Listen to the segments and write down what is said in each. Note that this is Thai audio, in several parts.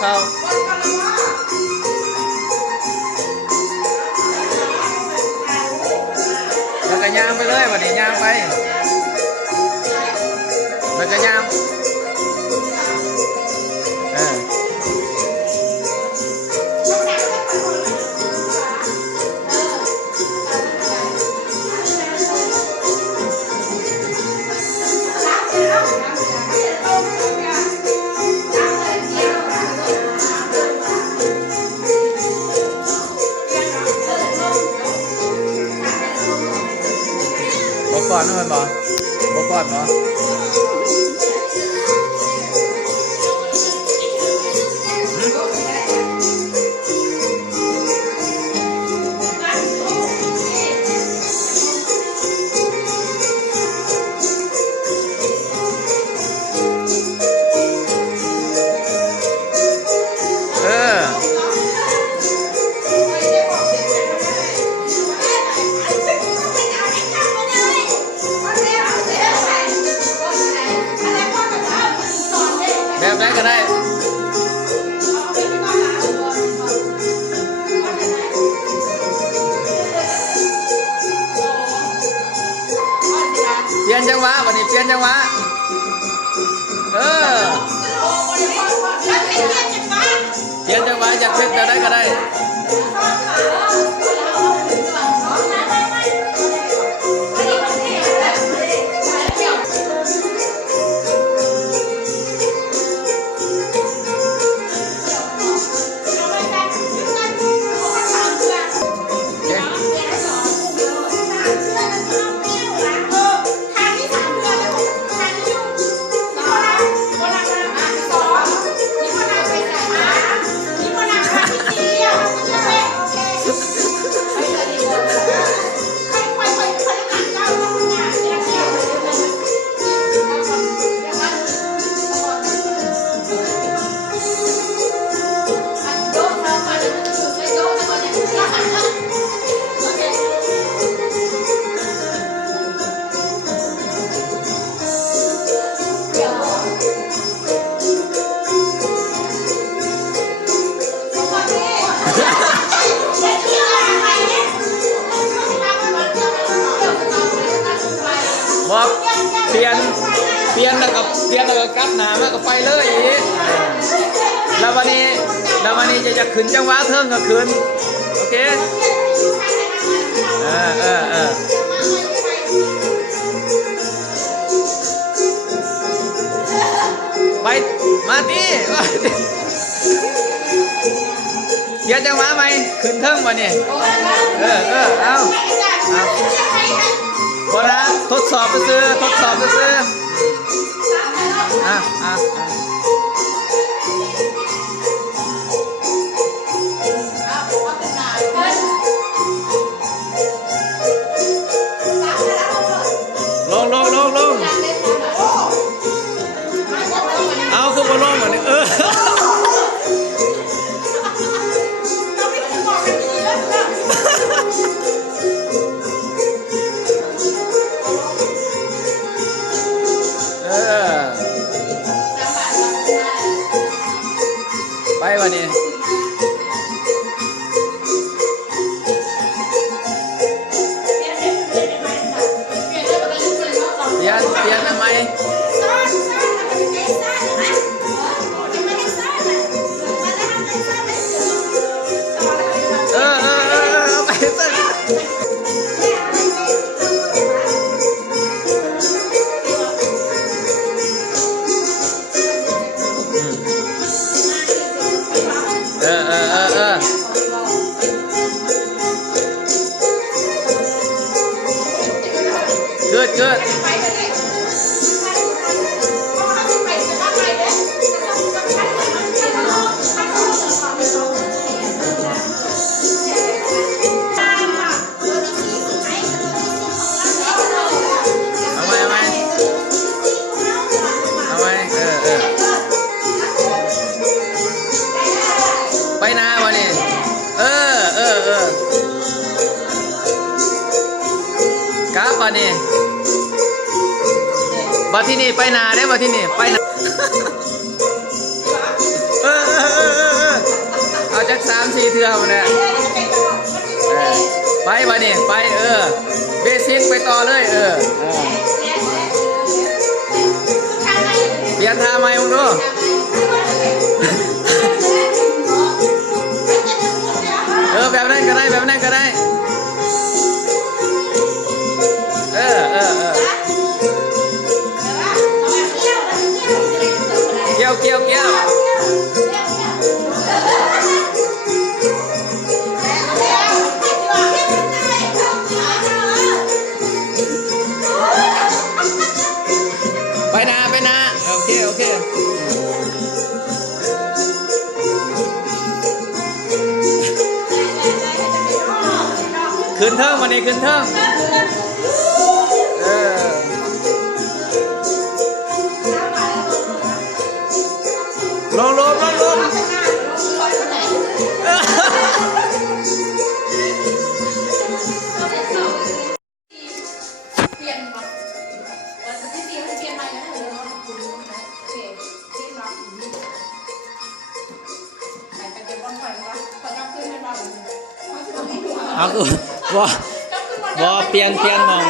เขาแล้วก็ย่างไปเลยวันนี้ย่างไปแล้วก็ย่างก่อนนะมันบอกก่อนเนาะแบบนั้นก็ได้เปลี่ยนจังหวะวันนี้เปลี่ยนจังหวะเปลี่ยนจังหวะจากเพชรแบบนั้นก็ได้บอกเปลี่ยนแล้วก็กลับหนามาก็ไปเลยอีกแล้ววันนี้จะขึ้นจังหวะเทิงก็ขึ้นโอเคไปมาดิเดี๋ยวจังหวะไหมขึ้นเทิงวันนี้เอาพอนะทดสอบไปซื้อลงเอาขึ้นมาลงเหมือนไปวันนี้เปลี่ยนทำไมไปสิเกิดไปนาวันนี้กราฟวันนี้บัดที่นี่ไปนาได้บัดที่นี่ไปนา ก3-4 เทื่อมันเนี่ยไปวะนี่ไปเบสิกไปต่อเลยเปลี่ยนท่าใหม่มึงดูแบบนั้นก็ได้แบบนั้นก็ได้เกี่ยวไปนะโอเคขึ้นเทิงวันนี้ขึ้นเทิงลงเอากูบ่เปลี่ยนมอง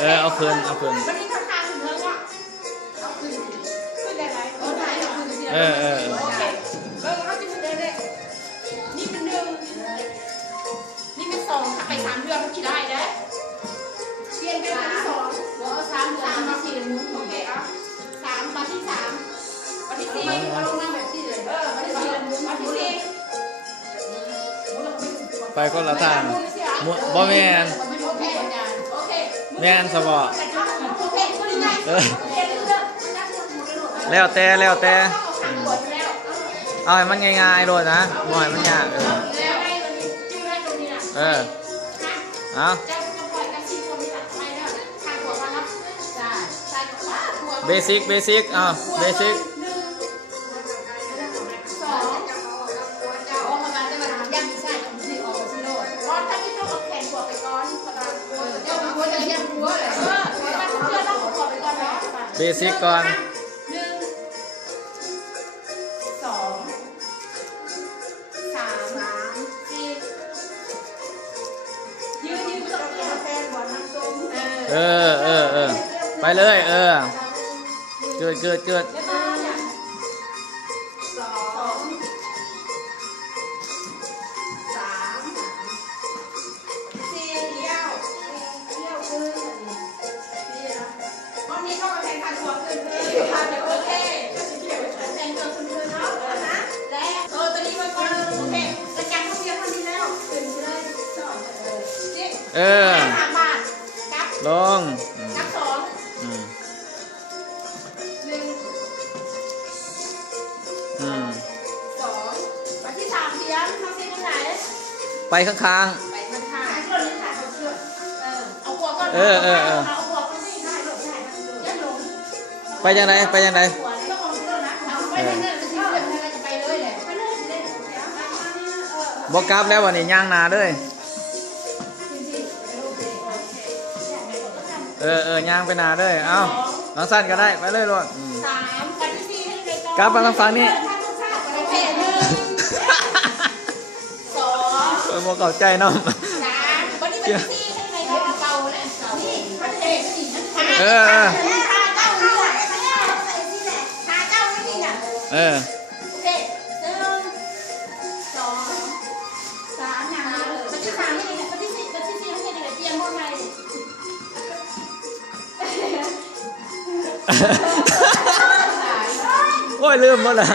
เอาคืนนี่เป็น2ถ้าไป3 เดือนมันกี่ได้แล้วเปลี่ยนเป็น3 มา4 โอเคอ่ะ3วันที่ 3วันที่ 4เอาลงมาแบบที่เลยวันที่ 4วันที่ 4ไปคนละทางบ่แม่นแม่นสบอแล้วแต่เอาให้มันง่ายๆโดดนะบ่ให้มันยากเอาเบสิกเบสิกก่อนไปเลยเกิดลงนับ2 วันที่ 3เสียงทำเสียงยังไงไปข้างไปข้างส่วนนี้ค่ะเขาเชื่อเอาหัวก่อนเอาหัวก่อนนี่ได้หลบได้ยัดลงไปยังไงไปเรื่อยๆจะไปเลยแหละบอกกลับแล้ววันนี้ย่างนาด้วยย่างไปนาด้วยเอ้าน้องสั้นก็ได้ไปเลยลูก3วันที่ 4ให้เลยกลับมาทางฝั่งนี้โมเก่าใจน้อง3วันที่ 4ให้เลยเก่าเลยนี่ประเทศนี่เโอเค1 2 3อย่างนี้เลยวันที่ 3ให้เลยวันที่ 4ให้เลยเตรียมหมดเลยโอ้ยลืมหมดแล้ว